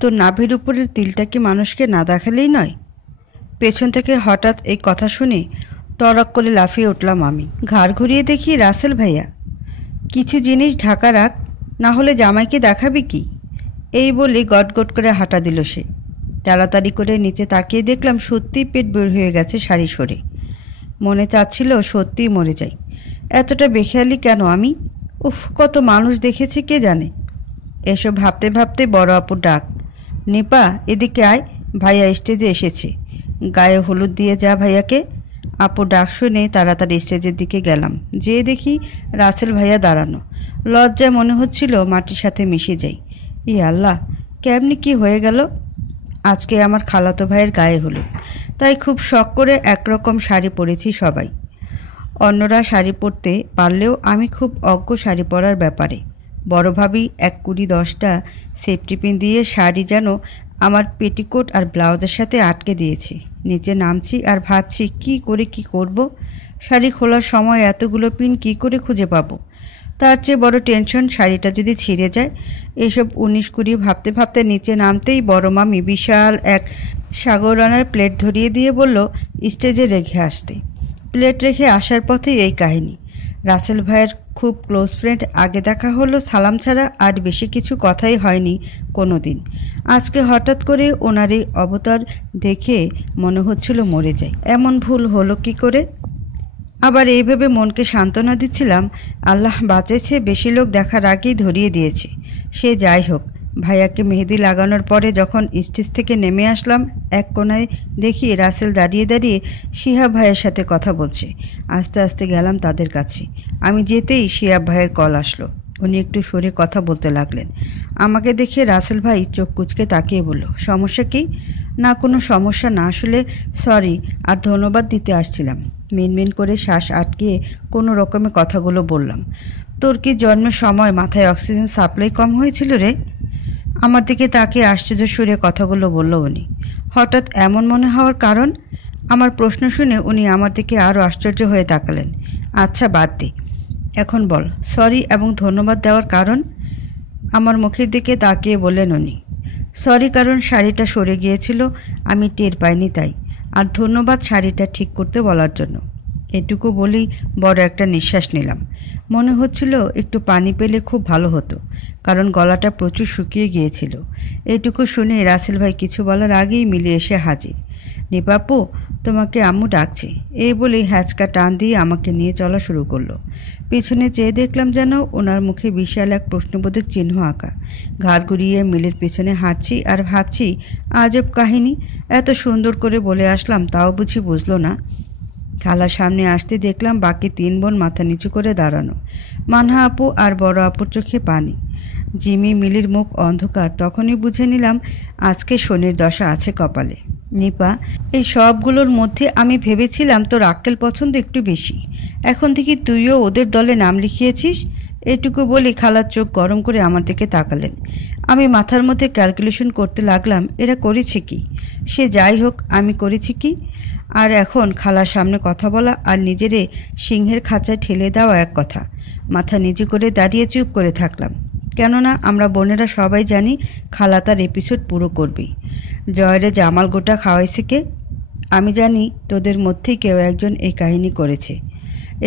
তোর নাভির উপরের তিলটা কি মানুষকে না দেখালেই নয়? পেছন থেকে হঠাৎ এই কথা শুনে তড়ক করে লাফিয়ে উঠলাম আমি। ঘাড় ঘুরিয়ে দেখি রাসেল ভাইয়া। কিছু জিনিস ঢাকা রাখ, না হলে জামাইকে দেখাবি কি? এই বলে গটগট করে হাঁটা দিল সে। তাড়াতাড়ি করে নিচে তাকিয়ে দেখলাম সত্যিই পেট বের হয়ে গেছে শাড়ি সরে। মনে চাচ্ছিল সত্যিই মরে যাই। এতটা বেখেয়ালি কেন আমি? উফ, কত মানুষ দেখেছি কে জানে। এসব ভাবতে ভাবতে বড় আপুর ডাক, নিপা এদিকে আয়, ভাইয়া স্টেজে এসেছে, গায়ে হলুদ দিয়ে যা ভাইয়াকে। আপু ডাক শুনে তাড়াতাড়ি স্টেজের দিকে গেলাম। যেয়ে দেখি রাসেল ভাইয়া দাঁড়ানো। লজ্জায় মনে হচ্ছিল মাটির সাথে মিশে যাই। ই আল্লাহ, কেমনি কি হয়ে গেল? আজকে আমার খালাতো ভাইয়ের গায়ে হলুদ, তাই খুব শখ করে একরকম শাড়ি পরেছি সবাই। অন্যরা শাড়ি পরতে পারলেও আমি খুব অজ্ঞ শাড়ি পরার ব্যাপারে। বড় ভাবি 1-10টা সেফটি পিন দিয়ে শাড়ি যেন আমার পেটিকোট আর ব্লাউজের সাথে আটকে দিয়েছে। নিচে নামছি আর ভাবছি কি করে কি করব। শাড়ি খোলার সময় এতগুলো পিন কি করে খুঁজে পাবো? তার চেয়ে বড় টেনশন শাড়িটা যদি ছিঁড়ে যায়। এসব 19-20 ভাবতে ভাবতে নিচে নামতেই বড় মামি বিশাল এক সাগরানার প্লেট ধরিয়ে দিয়ে বলল স্টেজে রেখে আসতে। প্লেট রেখে আসার পথেই এই কাহিনী। রাসেল ভাইয়ের খুব ক্লোজ ফ্রেন্ড, আগে দেখা হলো সালাম ছাড়া, আর বেশি কিছু কথাই হয়নি কোনো দিন। আজকে হঠাৎ করে ওনার এই অবতার দেখে মনে হচ্ছিল মরে যায়। এমন ভুল হলো কি করে? আবার এইভাবে মনকে সান্ত্বনা দিচ্ছিলাম, আল্লাহ বাঁচেছে, বেশি লোক দেখার আগেই ধরিয়ে দিয়েছে। সে যাই হোক, ভাইয়াকে মেহেদি লাগানোর পরে যখন স্টেজ থেকে নেমে আসলাম, এক কোনায় দেখি রাসেল দাঁড়িয়ে দাঁড়িয়ে শিহাব ভাইয়ের সাথে কথা বলছে। আস্তে আস্তে গেলাম তাদের কাছে। আমি যেতেই শিহাব ভাইয়ের কল আসলো। উনি একটু সরে কথা বলতে লাগলেন। আমাকে দেখে রাসেল ভাই চোখ কুঁচকে তাকিয়ে বলল, সমস্যা কি? না, কোনো সমস্যা না, আসলে সরি আর ধন্যবাদ দিতে আসছিলাম। মিনমিন করে শ্বাস আটকিয়ে কোনো রকমে কথাগুলো বললাম। তোর কি জন্মের সময় মাথায় অক্সিজেন সাপ্লাই কম হয়েছিল রে? আমার দিকে তাকিয়ে আশ্চর্য সুরে কথাগুলো বলল উনি। হঠাৎ এমন মনে হওয়ার কারণ? আমার প্রশ্ন শুনে উনি আমার দিকে আরও আশ্চর্য হয়ে তাকালেন। আচ্ছা বাদ দে, এখন বল সরি এবং ধন্যবাদ দেওয়ার কারণ। আমার মুখের দিকে তাকিয়ে বললেন উনি, সরি কারণ শাড়িটা সরে গিয়েছিল, আমি টের পাইনি তাই, আর ধন্যবাদ শাড়িটা ঠিক করতে বলার জন্য। এটুকু বলেই বড় একটা নিঃশ্বাস নিলাম। মনে হচ্ছিল একটু পানি পেলে খুব ভালো হতো, কারণ গলাটা প্রচুর শুকিয়ে গিয়েছিল। এটুকু শুনে রাসেল ভাই কিছু বলার আগেই মিলে এসে হাজির। নিপাপু, তোমাকে আম্মু ডাকছে, এই বলেই হ্যাঁচকা টান দিয়ে আমাকে নিয়ে চলা শুরু করলো। পিছনে চেয়ে দেখলাম যেন ওনার মুখে বিশাল এক প্রশ্নবোধক চিহ্ন আঁকা। ঘাড় ঘুরিয়ে মিলের পিছনে হাঁটছি আর ভাবছি, আজব কাহিনী, এত সুন্দর করে বলে আসলাম তাও বুঝি বুঝলো না। খালার সামনে আসতে দেখলাম বাকি 3 বোন মাথা নিচু করে দাঁড়ানো। মানহা আপু আর বড় আপুর চোখে পানি। জিমি মিলির মুখ অন্ধকার। তখনই বুঝে নিলাম আজকে শনির দশা আছে কপালে। নিপা, এই সবগুলোর মধ্যে আমি ভেবেছিলাম তোর আক্কেল পছন্দ একটু বেশি, এখন থেকে তুইও ওদের দলে নাম লিখিয়েছিস। এটুকু বলে খালার চোখ গরম করে আমার দিকে তাকালেন। আমি মাথার মধ্যে ক্যালকুলেশন করতে লাগলাম, এরা করেছে কি? সে যাই হোক, আমি করেছি কি? আর এখন খালার সামনে কথা বলা আর নিজেরে সিংহের খাঁচায় ঠেলে দেওয়া এক কথা। মাথা নিচু করে দাঁড়িয়ে চুপ করে থাকলাম। কেননা আমরা বোনেরা সবাই জানি খালা তার এপিসোড পুরো করবেই। জয়রে জামাল গোটা খাওয়াইছে কে? আমি জানি তোদের মধ্যেই কেউ একজন এই কাহিনী করেছে।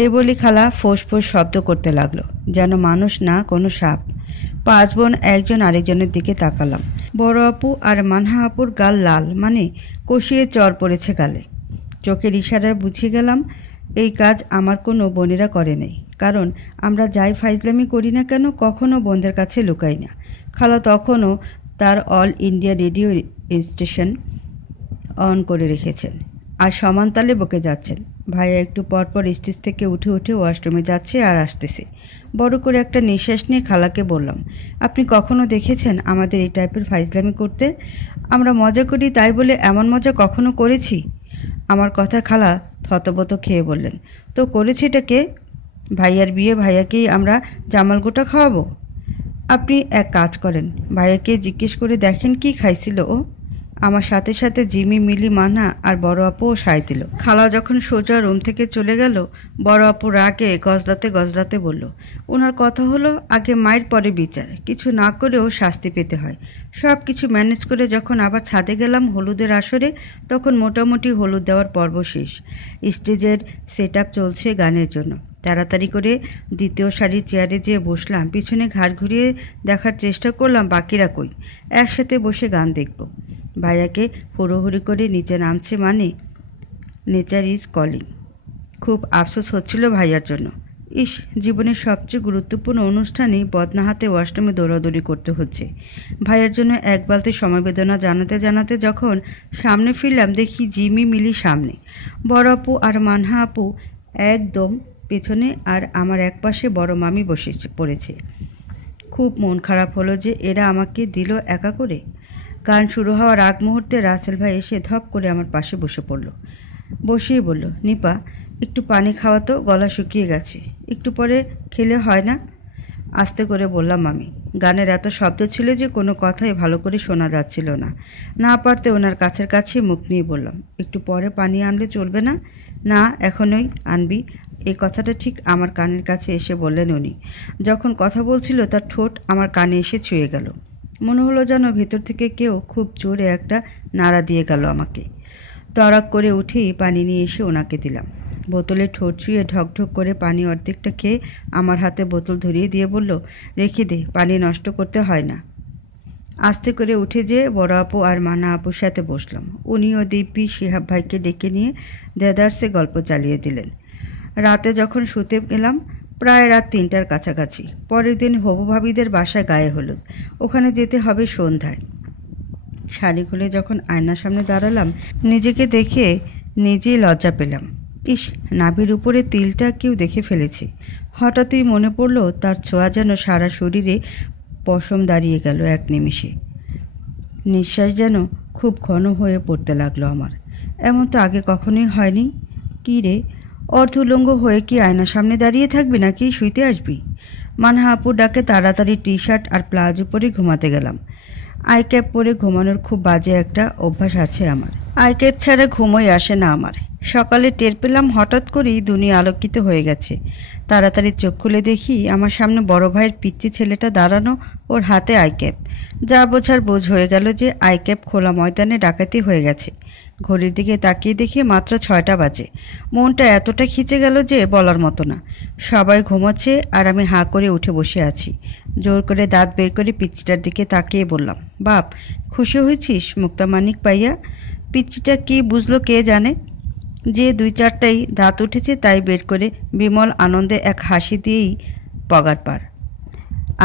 এই বলি খালা ফোঁস ফোঁস শব্দ করতে লাগলো, যেন মানুষ না কোনো সাপ। 5 বোন একজন আরেকজনের দিকে তাকালাম। বড় আপু আর মানহা আপুর গাল লাল, মানে কষিয়ে চর পড়েছে গালে। চোখের ইশারায় বুঝিয়ে গেলাম এই কাজ আমার কোনো বোনেরা করে নেই, কারণ আমরা যাই ফাইজলামি করি না কেন কখনো বোনদের কাছে লুকাই না। খালা তখনও তার all India radio station on করে রেখেছেন আর সমান তালে বকে যাচ্ছেন। ভাইয়া একটু পরপর স্টেজ থেকে উঠে উঠে ওয়াশরুমে যাচ্ছে আর আসতেছে। বড় করে একটা নিঃশ্বাস নিয়ে খালাকে বললাম, আপনি কখনো দেখেছেন আমাদের এই টাইপের ফাইজলামি করতে? আমরা মজা করি তাই বলে এমন মজা কখনো করেছি? আমার কথা খালা থতবত খেয়ে বললেন, তো করেছি এটা কে? ভাইয়ার বিয়ে, ভাইয়াকেই আমরা জামাল গোটা খাওয়াবো? আপনি এক কাজ করেন, ভাইয়াকে জিজ্ঞেস করে দেখেন কি খাইছিল ও। আমার সাথে সাথে জিমি, মিলি, মানা আর বড় আপুও সায় দিল। খালা যখন সোজা রুম থেকে চলে গেল, বড় আপু রাগে গজলাতে গজলাতে বলল, ওনার কথা হলো আগে মায়ের পরে বিচার, কিছু না করেও শাস্তি পেতে হয়। সব কিছু ম্যানেজ করে যখন আবার ছাদে গেলাম হলুদের আসরে, তখন মোটামুটি হলুদ দেওয়ার পর্ব শেষ। স্টেজের সেট আপ চলছে গানের জন্য। তাড়াতাড়ি করে দ্বিতীয় সারির চেয়ারে যেয়ে বসলাম। পিছনে ঘাড় ঘুরিয়ে দেখার চেষ্টা করলাম বাকিরা কই, একসাথে বসে গান দেখব। ভাইয়াকে হুড়োহুড়ি করে নিচে নামছে মানে নেচার ইজ কলিং। খুব আফসোস হচ্ছিল ভাইয়ার জন্য। ইস, জীবনের সবচেয়ে গুরুত্বপূর্ণ অনুষ্ঠানে বদনা হাতে ওয়াশরুমে দৌড়াদৌড়ি করতে হচ্ছে। ভাইয়ার জন্য এক বালতি সমবেদনা জানাতে জানাতে যখন সামনে ফিরলাম, দেখি জিমি, মিলি সামনে, বড় আপু আর মানহা আপু একদম পেছনে, আর আমার একপাশে বড় মামি বসে পড়েছে। খুব মন খারাপ হলো যে এরা আমাকে দিল একা করে। গান শুরু হওয়ার আগ মুহূর্তে রাসেল ভাই এসে ধপ করে আমার পাশে বসে পড়ল। বসেই বলল, নিপা একটু পানি খাওয়া তো, গলা শুকিয়ে গেছে, একটু পরে খেলে হয় না? আস্তে করে বললাম আমি। গানের এত শব্দ ছিল যে কোনো কথাই ভালো করে শোনা যাচ্ছিল না। না পারতে ওনার কাছের কাছে মুখ নিয়ে বললাম, একটু পরে পানি আনলে চলবে না? না, এখনই আনবি। এই কথাটা ঠিক আমার কানের কাছে এসে বললেন উনি। যখন কথা বলছিল তার ঠোঁট আমার কানে এসে ছুঁয়ে গেল। মনে হলো যেন ভেতর থেকে কেউ খুব জোরে একটা নাড়া দিয়ে গেল আমাকে। তড়াক করে উঠেই পানি নিয়ে এসে ওনাকে দিলাম। বোতলে ঠোঁট ছুঁয়ে ঢকঢক করে পানি অর্ধেকটা খেয়ে আমার হাতে বোতল ধরিয়ে দিয়ে বলল, রেখে দে, পানি নষ্ট করতে হয় না। আস্তে করে উঠে যেয়ে বড় আপু আর মানা আপুর সাথে বসলাম। উনিও দিব্যি শিহাব ভাইকে ডেকে নিয়ে দেদারসে গল্প চালিয়ে দিলেন। রাতে যখন শুতে গেলাম, প্রায় রাত ৩টার কাছাকাছি। পরের দিন হবু ভাবিদের বাসায় গায়ে হলুদ, ওখানে যেতে হবে সন্ধ্যায়। শাড়ি খুলে যখন আয়নার সামনে দাঁড়ালাম, নিজেকে দেখে নিজেই লজ্জা পেলাম। ইস, নাভির উপরে তিলটা কেউ দেখে ফেলেছে। হঠাৎই মনে পড়ল তার ছোঁয়া যেন সারা শরীরে পশম দাঁড়িয়ে গেল এক নিমিষে। নিঃশ্বাস যেন খুব ঘন হয়ে পড়তে লাগলো আমার। এমন তো আগে কখনোই হয়নি। কী রে, অর্ধউলঙ্গ হয়ে কি আয়নার সামনে দাঁড়িয়ে থাকবি নাকি শুইতে আসবি? মানহা আপুর ডাকে তাড়াতাড়ি টি শার্ট আর প্লাজো পরে ঘুমাতে গেলাম। আই ক্যাপ পরে ঘুমানোর খুব বাজে একটা অভ্যাস আছে আমার। আই ক্যাপ ছাড়া ঘুমোই আসে না আমার। সকালে টের পেলাম হঠাৎ করেই দুনিয়া আলোকিত হয়ে গেছে। তাড়াতাড়ি চোখ খুলে দেখি আমার সামনে বড় ভাইয়ের পিচ্চি ছেলেটা দাঁড়ানো, ওর হাতে আই ক্যাপ। যা বোঝার বোঝ হয়ে গেল যে আই ক্যাপ খোলা ময়দানে ডাকাতি হয়ে গেছে। ঘড়ির দিকে তাকিয়ে দেখি মাত্র 6টা বাজে। মনটা এতটা খিচে গেল যে বলার মতো না। সবাই ঘুমাচ্ছে আর আমি হাঁ করে উঠে বসে আছি। জোর করে দাঁত বের করে পিচ্চিটার দিকে তাকিয়ে বললাম, বাপ, খুশি হয়েছিস মুক্তামানিক পাইয়া? পিচ্চিটা কি বুঝলো কে জানে। যে 2-4টাই দাঁত উঠেছে তাই বের করে বিমল আনন্দে এক হাসি দিয়েই পগার পার।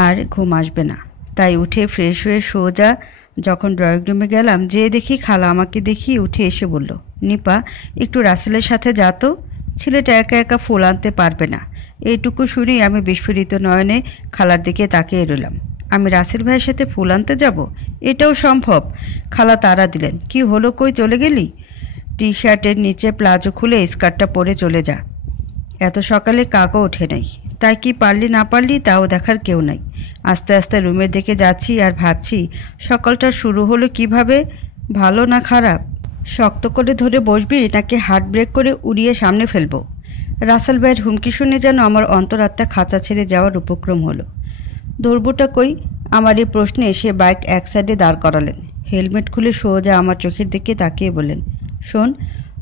আর ঘুম আসবে না, তাই উঠে ফ্রেশ হয়ে সোজা যখন ড্রয়িং রুমে গেলাম, যেয়ে দেখি খালা আমাকে দেখি উঠে এসে বলল, নিপা একটু রাসেলের সাথে যা তো, ছেলেটা একা একা ফুল আনতে পারবে না। এইটুকু শুনেই আমি বিস্ফোরিত নয়নে খালার দিকে তাকিয়ে রইলাম। আমি রাসেল ভাইয়ের সাথে ফুল আনতে যাব? এটাও সম্ভব? খালা তাড়া দিলেন, কি হলো, কই চলে গেলি? টি শার্টের নিচে প্লাজো খুলে স্কার্টটা পরে চলে যা। এত সকালে কাকও ওঠে নাই, তাই কি পারলি না পারলি তাও দেখার কেউ নাই। আস্তে আস্তে রুমের দিকে যাচ্ছি আর ভাবছি সকালটা শুরু হলো কিভাবে, ভালো না খারাপ? শক্ত করে ধরে বসবি নাকি হার্ট ব্রেক করে উড়িয়ে সামনে ফেলবো? রাসেল ভাইয়ের হুমকি শুনে যেন আমার অন্তরাত্মা খাঁচা ছেড়ে যাওয়ার উপক্রম হলো। দৌড়বোটা কই? আমার এই প্রশ্নে সে বাইক এক সাইডে দাঁড় করালেন। হেলমেট খুলে সোজা আমার চোখের দিকে তাকিয়ে বললেন, শোন,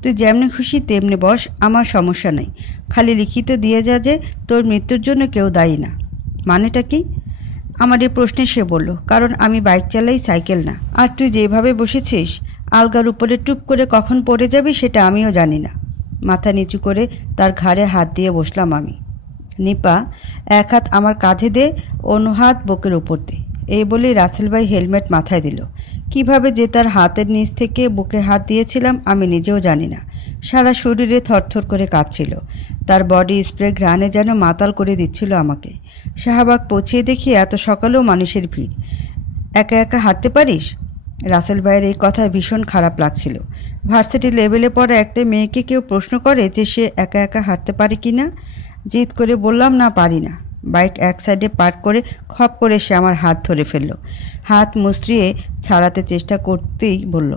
তুই যেমনি খুশি তেমনি বস, আমার সমস্যা নেই। খালি লিখিত দিয়ে যা যে তোর মৃত্যুর জন্য কেউ দায়ী না। মানেটা কি? আমার এই প্রশ্নে সে বলল, কারণ আমি বাইক চালাই, সাইকেল না। আর তুই যেভাবে বসেছিস, আলগার উপরে টুপ করে কখন পড়ে যাবি সেটা আমিও জানি না। মাথা নিচু করে তার ঘাড়ে হাত দিয়ে বসলাম আমি। নিপা, এক হাত আমার কাঁধে দে, অন্য হাত বুকের উপর দে। এই বলেই রাসেল ভাই হেলমেট মাথায় দিল। কিভাবে যে তার হাতের নিচ থেকে বুকে হাত দিয়েছিলাম আমি নিজেও জানি না। সারা শরীরে থরথর করে কাঁপছিল। তার বডি স্প্রে ঘ্রাণে যেন মাতাল করে দিচ্ছিল আমাকে। শাহবাগ পৌঁছিয়ে দেখি এত সকালেও মানুষের ভিড়। একা একা হাঁটতে পারিস? রাসেল ভাইয়ের এই কথায় ভীষণ খারাপ লাগছিল। ভার্সিটি লেভেলে পড়া একটা মেয়েকে কেউ প্রশ্ন করে যে সে একা একা হাঁটতে পারে কি না। জিদ করে বললাম, না, পারি না। বাইক এক সাইডে পার্ক করে খপ করে সে আমার হাত ধরে ফেলল। হাত মুচড়িয়ে ছাড়াতে চেষ্টা করতেই বলল,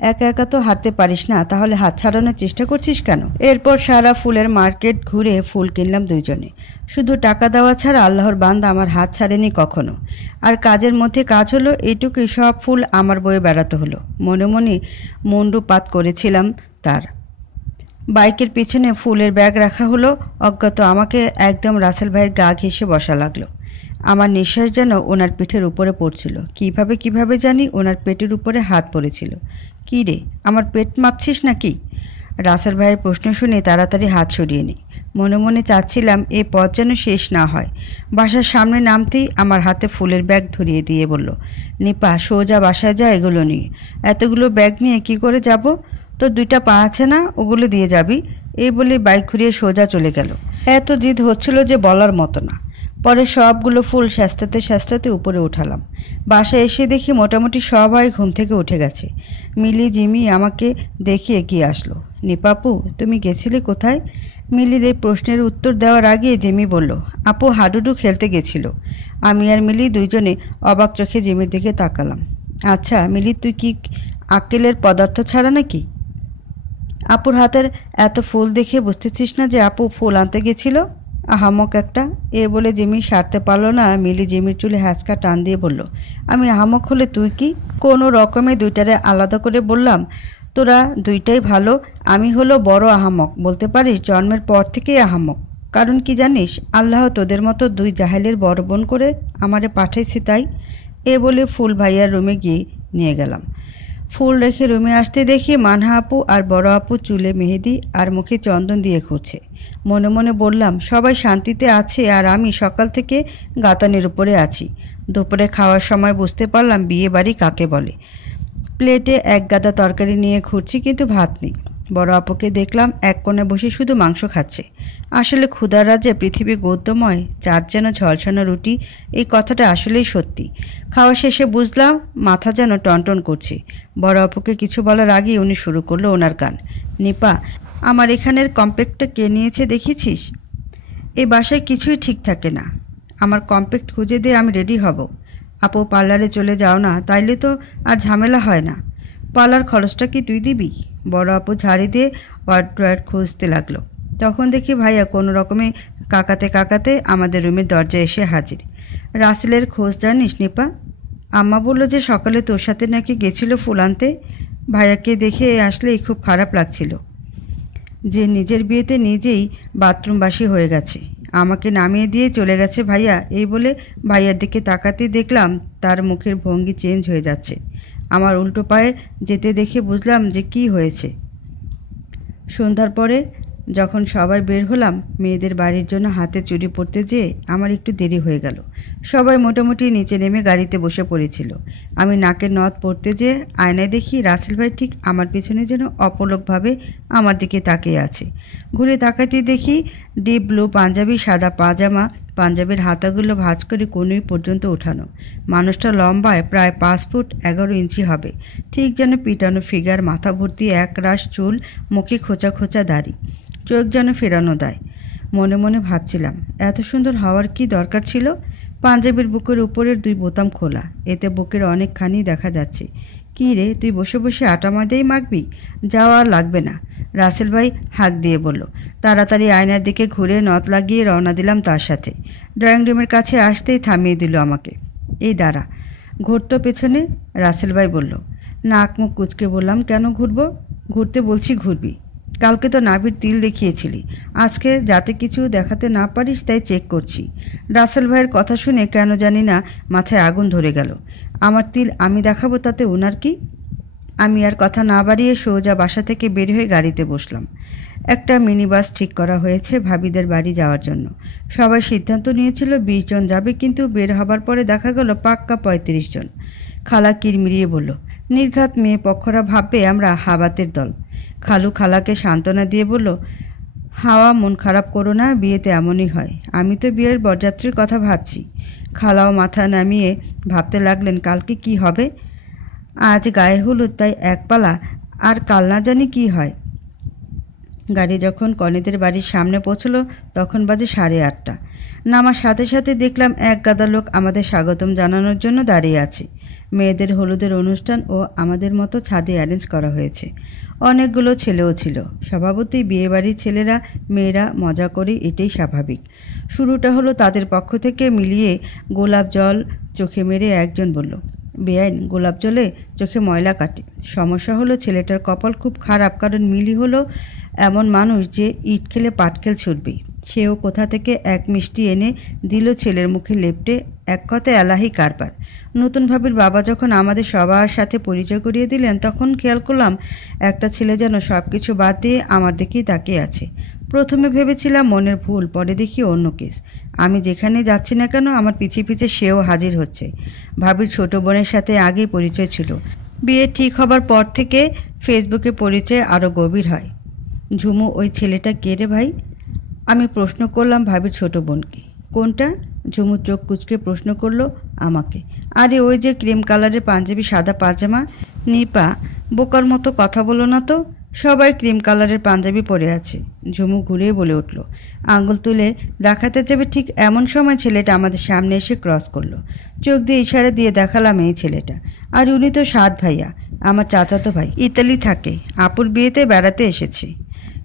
একা একা তো হাঁটতে পারিস না, তাহলে হাত ছাড়ানোর চেষ্টা করছিস কেন? এরপর সারা ফুলের মার্কেট ঘুরে ফুল কিনলাম দুইজনে। শুধু টাকা দেওয়া ছাড়া আল্লাহর বান্দা আমার হাত ছাড়েনি কখনো। আর কাজের মধ্যে কাজ হলো, এইটুকুই, সব ফুল আমার বয়ে বেড়াতে হলো। মনে মনে মুন্ডুপাত করেছিলাম তার। বাইকের পিছনে ফুলের ব্যাগ রাখা হলো। অজ্ঞাত আমাকে একদম রাসেল ভাইয়ের গা ঘেঁষে বসা লাগলো। আমার নিঃশ্বাস যেন ওনার পিঠের উপরে পড়ছিল। কিভাবে জানি ওনার পেটের উপরে হাত পড়েছিল। কী রে, আমার পেট মাপছিস নাকি? রাসেল ভাইয়ের প্রশ্ন শুনে তাড়াতাড়ি হাত সরিয়ে নিই। মনে মনে চাচ্ছিলাম এ পথ যেন শেষ না হয়। বাসার সামনে নামতেই আমার হাতে ফুলের ব্যাগ ধরিয়ে দিয়ে বলল, নিপা সোজা বাসায় যা এগুলো নিয়ে। এতগুলো ব্যাগ নিয়ে কি করে যাব? তোর 2টা পা আছে না, ওগুলো দিয়ে যাবি। এই বলে বাইক ঘুরিয়ে সোজা চলে গেল। এত জিদ হচ্ছিল যে বলার মতো না। পরে সবগুলো ফুল স্যাঁচড়াতে উপরে উঠালাম। বাসায় এসে দেখি মোটামুটি সবাই ঘুম থেকে উঠে গেছে। মিলি জিমি আমাকে দেখে এগিয়ে আসলো। নিপাপু, তুমি গেছিলে কোথায়? মিলির এই প্রশ্নের উত্তর দেওয়ার আগে জিমি বলল, আপু হাডুডু খেলতে গেছিল। আমি আর মিলি দুইজনে অবাক চোখে জিমির দিকে তাকালাম। আচ্ছা মিলি, তুই কি আক্কেলের পদার্থ ছাড়া নাকি? আপুর হাতের এত ফুল দেখে বুঝতেছিস না যে আপু ফুল আনতে গেছিল? আহামক একটা। এ বলে জিমি সারতে পারলো না। মিলি জিমির চুলে হ্যাঁচকা টান দিয়ে বলল, আমি আহামক হলে তুই কি? কোনো রকমে দুইটারে আলাদা করে বললাম, তোরা দুইটাই ভালো, আমি হলো বড় আহামক। বলতে পারিস জন্মের পর থেকেই আহামক। কারণ কি জানিস, আল্লাহ তোদের মতো 2 জাহেলের বড় বোন করে আমারে পাঠাইছে তাই। এ বলে ফুল ভাইয়ার রুমে গিয়ে নিয়ে গেলাম। ফুল রেখে রুমে আসতে দেখি মানহা আপু আর বড় আপু চুলে মেহেদি আর মুখে চন্দন দিয়ে ঘুরছে। মনে মনে বললাম, সবাই শান্তিতে আছে আর আমি সকাল থেকে গাতানের উপরে আছি। দুপুরে খাওয়ার সময় বুঝতে পারলাম বিয়ে বাড়ি কাকে বলে। প্লেটে এক গাদা তরকারি নিয়ে ঘুরছি, কিন্তু ভাত নেই। বড় আপুকে দেখলাম এক কোণে বসে শুধু মাংস খাচ্ছে। আসলে ক্ষুধার রাজ্যে পৃথিবী গদ্যময়, চাঁদ যেন ঝলসানো রুটি, এই কথাটা আসলেই সত্যি। খাওয়া শেষে বুঝলাম মাথা যেন টনটন করছে। বড় আপুকে কিছু বলার আগেই উনি শুরু করলো ওনার গান। নিপা, আমার এখানের কম্প্যাক্টটা কে নিয়েছে দেখেছিস? এই বাসায় কিছুই ঠিক থাকে না। আমার কম্প্যাক্ট খুঁজে দিয়ে আমি রেডি হব। আপু পার্লারে চলে যাও না, তাইলে তো আর ঝামেলা হয় না। পার্লার খরচটা কি তুই দিবি? বড় আপু ঝাড়ি দিয়ে ওয়ার্ড্রয়ার খুঁজতে লাগলো। তখন দেখি ভাইয়া কোনো রকমে কাকাতে আমাদের রুমের দরজায় এসে হাজির। রাসেলের খোঁজ জানিস নিপা? আম্মা বলল যে সকালে তোর সাথে নাকি গেছিল ফুল আনতে। ভাইয়াকে দেখে আসলেই খুব খারাপ লাগছিল যে নিজের বিয়েতে নিজেই বাথরুমবাসী হয়ে গেছে। আমাকে নামিয়ে দিয়ে চলে গেছে ভাইয়া। এই বলে ভাইয়ার দিকে তাকাতে দেখলাম তার মুখের ভঙ্গি চেঞ্জ হয়ে যাচ্ছে। আমার উল্টো পায়ে যেতে দেখে বুঝলাম যে কি হয়েছে। সন্ধ্যার পরে যখন সবাই বের হলাম মেয়েদের বাড়ির জন্য হাতে চুড়ি পরতে যেয়ে আমার একটু দেরি হয়ে গেল। সবাই মোটামুটি নিচে নেমে গাড়িতে বসে পড়েছিল। আমি নাকের নথ পরতে যেয়ে আয়নায় দেখি রাসেল ভাই ঠিক আমার পিছনে যেন অপলকভাবে আমার দিকে তাকিয়ে আছে। ঘুরে তাকাতে দেখি ডিপ ব্লু পাঞ্জাবি, সাদা পাজামা, পাঞ্জাবির হাতাগুলো ভাঁজ করে কোনোই পর্যন্ত ওঠানো। মানুষটা লম্বায় প্রায় 5 ফুট 11 ইঞ্চি হবে। ঠিক যেন পিটানো ফিগার, মাথা ভর্তি এক রাশ চুল, মুখে খোঁচা খোঁচা দাড়ি, চোখ যেন ফেরানো দেয়। মনে মনে ভাবছিলাম এত সুন্দর হওয়ার কি দরকার ছিল? পাঞ্জাবির বুকের উপরের 2 বোতাম খোলা, এতে বুকের অনেকখানি দেখা যাচ্ছে। কী রে, তুই বসে বসে আটা ময়দাই মাখবি? যাওয়া আর লাগবে না, রাসেল ভাই হাঁক দিয়ে বলল। তাড়াতাড়ি আয়নার দিকে ঘুরে নথ লাগিয়ে রওনা দিলাম তার সাথে। ড্রয়িং রুমের কাছে আসতেই থামিয়ে দিল আমাকে। এই দাঁড়া, ঘুরতো পেছনে। রাসেল ভাই বলল। নাক মুখ কুচকে বললাম, কেন ঘুরবো? ঘুরতে বলছি ঘুরবি। কালকে তো নাভির তিল দেখিয়েছিলি, আজকে যাতে কিছু দেখাতে না পারিস তাই চেক করছি। রাসেল ভাইয়ের কথা শুনে কেন জানি না মাথায় আগুন ধরে গেল। আমার তিল আমি দেখাবো, তাতে ওনার কি? আমি আর কথা না বাড়িয়ে সোজা বাসা থেকে বের হয়ে গাড়িতে বসলাম। একটা মিনি বাস ঠিক করা হয়েছে ভাবিদের বাড়ি যাওয়ার জন্য। সবাই সিদ্ধান্ত নিয়েছিল 20 জন যাবে, কিন্তু বের হবার পরে দেখা গেল পাক্কা 35 জন। খালা কিরমিরিয়ে বলল, নির্ঘাত মেয়ে পক্ষরা ভাববে আমরা হাবাতের দল। খালু খালাকে সান্ত্বনা দিয়ে বলল, হাওয়া মন খারাপ করো না, বিয়েতে এমনই হয়। আমি তো বিয়ের বরযাত্রীর কথা ভাবছি। খালাও মাথা নামিয়ে ভাবতে লাগলেন কালকে কি হবে। আজ গায়ে হলুদ, তাই এক পালা, আর কাল না জানি কি হয়। গাড়ি যখন কনেদের বাড়ির সামনে পৌঁছলো তখন বাজে 8:30। নামার সাথে সাথে দেখলাম এক গাদা লোক আমাদের স্বাগতম জানানোর জন্য দাঁড়িয়ে আছে। মেয়েদের হলুদের অনুষ্ঠান ও আমাদের মতো ছাদে অ্যারেঞ্জ করা হয়েছে। অনেকগুলো ছেলেও ছিল। স্বভাবতই বিয়েবাড়ির ছেলেরা মেয়েরা মজা করে, এটাই স্বাভাবিক। শুরুটা হলো তাদের পক্ষ থেকে মিলিয়ে গোলাপ জল চোখে মেরে একজন বলল, বেআইন গোলাপ জলে চোখে ময়লা কাটে। সমস্যা হলো ছেলেটার কপাল খুব খারাপ, কারণ মিলি হলো এমন মানুষ যে ইট খেলে পাটকেল ছুটবে। সেও কোথা থেকে এক মিষ্টি এনে দিল ছেলের মুখে লেপটে, এক কথায় এলাহি কারবার। নতুন ভাবির বাবা যখন আমাদের সবার সাথে পরিচয় করিয়ে দিলেন তখন খেয়াল করলাম একটা ছেলে যেন সব কিছু বাদ দিয়ে আমার দিকেই তাকিয়ে আছে। প্রথমে ভেবেছিলাম মনের ভুল, পরে দেখি অন্য কেস। আমি যেখানে যাচ্ছি না কেন আমার পিছে পিছে সেও হাজির হচ্ছে। ভাবির ছোট বোনের সাথে আগেই পরিচয় ছিল। বিয়ে ঠিক হবার পর থেকে ফেসবুকে পরিচয় আরও গভীর হয়। ঝুমু ওই ছেলেটা কে রে ভাই? আমি প্রশ্ন করলাম ভাবির ছোট বোনকে। কোনটা? ঝুমু চোখ কুচকে প্রশ্ন করলো আমাকে। আরে ওই যে ক্রিম কালারের পাঞ্জাবি সাদা পাজামা। নিপা, বোকার মতো কথা বলো না তো, সবাই ক্রিম কালারের পাঞ্জাবি পরে আছে। ঝুমু ঘুরে বলে উঠল। আঙুল তুলে দেখাতে যাবে ঠিক এমন সময় ছেলেটা আমাদের সামনে এসে ক্রস করলো। চোখ দিয়ে ইশারা দিয়ে দেখালাম এই ছেলেটা। আর উনি তো সাত ভাইয়া, আমার চাচাতো ভাই, ইতালি থাকে, আপুর বিয়েতে বেড়াতে এসেছে।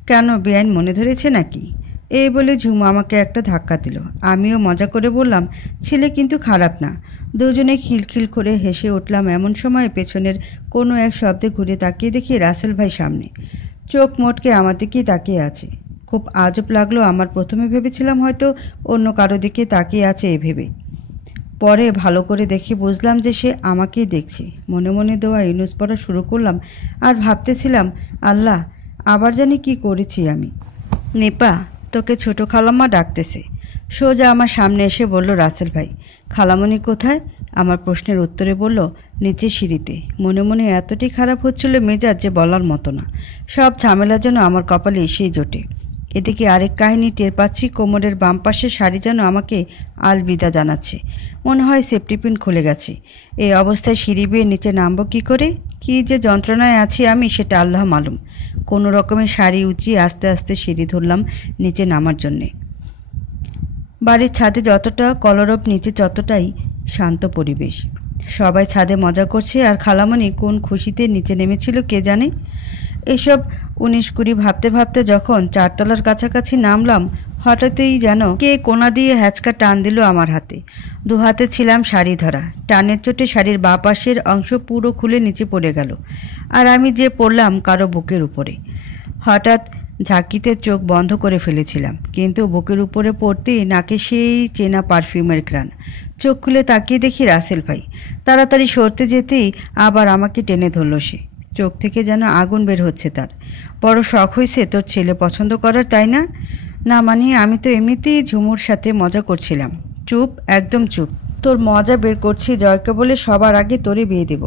কেন, বেআইন মনে ধরেছে নাকি? এই বলে ঝুমু আমাকে একটা ধাক্কা দিল। আমিও মজা করে বললাম, ছেলে কিন্তু খারাপ না। দুজনে খিলখিল করে হেসে উঠলাম। এমন সময় পেছনের কোনো এক শব্দে ঘুরে তাকিয়ে দেখি রাসেল ভাই সামনে, চোখ মোটকে আমার দিকেই তাকিয়ে আছে। খুব আজব লাগলো আমার। প্রথমে ভেবেছিলাম হয়তো অন্য কারো দিকে তাকিয়ে আছে এ ভেবে। পরে ভালো করে দেখে বুঝলাম যে সে আমাকেই দেখছে। মনে মনে দোয়া ইউনুস পড়া শুরু করলাম আর ভাবতেছিলাম, আল্লাহ, আবার জানি কি করেছি আমি। নিপা, তোকে ছোট খালাম্মা ডাকতেছে। সোজা আমার সামনে এসে বলল রাসেল ভাই। খালামণি কোথায়? আমার প্রশ্নের উত্তরে বলল, নিচে সিঁড়িতে। মনে মনে এতটাই খারাপ হচ্ছিল মেজাজ যে বলার মতো না। সব ঝামেলা যেন আমার কপালে এসেই জোটে। এদিকে আরেক কাহিনী টের পাচ্ছি, কোমরের বাম পাশের শাড়ি যেন আমাকে আলবিদা জানাচ্ছে। মনে হয় সেফটি পিন খুলে গেছে। এই অবস্থায় সিঁড়ি বেয়ে নিচে নামবো কী করে? কী যে যন্ত্রণায় আছি আমি, সেটা আল্লাহ মালুম। কোনো রকমের শাড়ি উঁচিয়ে আস্তে আস্তে সিঁড়ি ধরলাম নিচে নামার জন্যে। বাড়ির ছাদে যতটা কলরব, নিচে ততটাই শান্ত পরিবেশ। সবাই ছাদে মজা করছে আর খালামণি কোন খুশিতে নিচে নেমেছিল কে জানে। এসব 19-20 ভাবতে ভাবতে যখন 4 তলার কাছাকাছি নামলাম, হঠাৎই যেন কে কোনা দিয়ে হ্যাচকা টান দিল আমার হাতে। দু হাতে ছিলাম শাড়ি ধরা। টানের চোটে শাড়ির বাঁ পাশের অংশ পুরো খুলে নিচে পড়ে গেল আর আমি যে পড়লাম কারো বুকের উপরে। হঠাৎ ঝাঁকিতে চোখ বন্ধ করে ফেলেছিলাম, কিন্তু বুকের উপরে পড়তেই নাকে সেই চেনা পারফিউমের ঘ্রাণ। চোখ খুলে তাকিয়ে দেখি রাসেল ভাই। তাড়াতাড়ি সরতে যেতেই আবার আমাকে টেনে ধরল সে। চোখ থেকে যেন আগুন বের হচ্ছে তার। বড় শখ হয়েছে তোর ছেলে পছন্দ করার, তাই না? না মানে আমি তো এমনিতেই ঝুমুর সাথে মজা করছিলাম। চুপ, একদম চুপ। তোর মজা বের করছি জয়কে বলে সবার আগে তোরে বিয়ে দেব।